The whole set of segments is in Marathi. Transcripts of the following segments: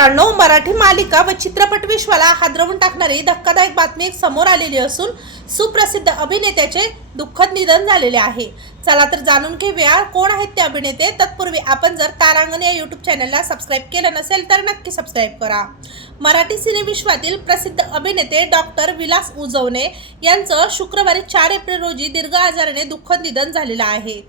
मित्रांनो मराठी मालिका व चित्रपट विश्वाला हादरवून टाकणारी धक्कादायक बातमी एक समोर आलेली असून सुप्रसिद्ध अभिनेत्याचे दुःखद निधन झालेले आहे. चला तर जाणून घेऊया कोण आहेत ते अभिनेते. तत्पूर्वी आपण जर तारांगण या यूट्यूब चॅनलला सबस्क्राईब केलं नसेल तर नक्की सबस्क्राईब करा. मराठी सिनेविश्वातील प्रसिद्ध अभिनेते डॉक्टर विलास उजवणे यांचं शुक्रवारी चार एप्रिल रोजी दीर्घ आजाराने दुःखद निधन झालेलं आहे.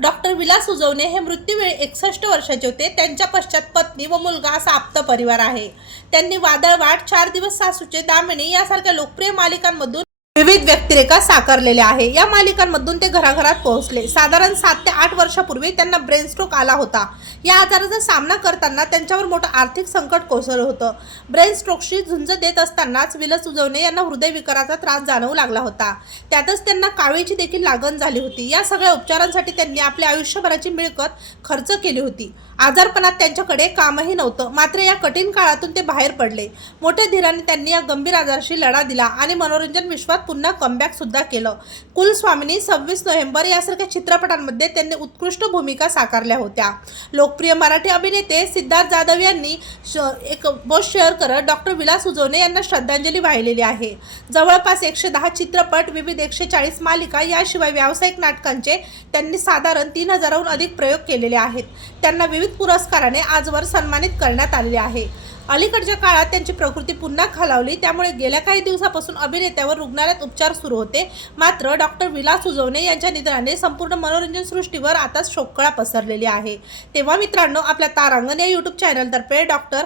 डॉक्टर विलास उजवणे हे मृत्यूवेळी एकसष्ट वर्षाचे होते. त्यांच्या पश्चात पत्नी व मुलगा असा आप्त परिवार आहे. त्यांनी वादळवाट चार दिवस सासूचे दामिनी यासारख्या लोकप्रिय मालिकांमधून विविध व्यक्तिरेखा साकारलेल्या आहे. या मालिकांमधून ते घराघरात पोहोचले. साधारण सात ते आठ वर्षापूर्वी त्यांना ब्रेनस्ट्रोक आला होता. या आजाराचा सामना करताना त्यांच्यावर मोठं आर्थिक संकट कोसळलं होतं. ब्रेन स्ट्रोकशी झुंज देत असतानाच विलस उजवणे यांना हृदयविकाराचा त्रास जाणवू लागला होता. त्यातच त्यांना काळीची देखील लागण झाली होती. या सगळ्या उपचारांसाठी त्यांनी आपल्या आयुष्यभराची मिळकत खर्च केली होती. आजारपणात त्यांच्याकडे कामही नव्हतं. मात्र या कठीण काळातून ते बाहेर पडले. मोठ्या धीराने त्यांनी या गंभीर आजाराशी लढा दिला आणि मनोरंजन विश्वात पुन्हा कमबॅक सुद्धा केलं. कुलस्वामिनी सव्वीस नोव्हेंबर यासारख्या चित्रपटांमध्ये त्यांनी उत्कृष्ट भूमिका साकारल्या होत्या. लोक लोकप्रिय मराठी अभिनेते सिद्धार्थ जाधव यांनी श- एक पोस्ट शेअर करत डॉक्टर विलास उजवणे यांना श्रद्धांजली वाहिलेली आहे. जवळपास एकशे दहा चित्रपट विविध एकशे चाळीस मालिका याशिवाय व्यावसायिक नाटकांचे त्यांनी साधारण तीन हजाराहून अधिक प्रयोग केलेले आहेत. त्यांना विविध पुरस्काराने आजवर सन्मानित करण्यात आलेले आहे. अलीकडच्या काळात त्यांची प्रकृती पुन्हा खालावली. त्यामुळे गेल्या काही दिवसापासून अभिनेत्यावर रुग्णालयात उपचार सुरू होते. मात्र डॉक्टर विलास उजवणे यांच्या निधनाने संपूर्ण मनोरंजन सृष्टीवर आता शोककळा पसरलेली आहे. तेव्हा मित्रांनो आपल्या तारांगण या युट्यूब चॅनलतर्फे डॉक्टर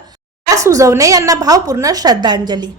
सुजवणे यांना भावपूर्ण श्रद्धांजली.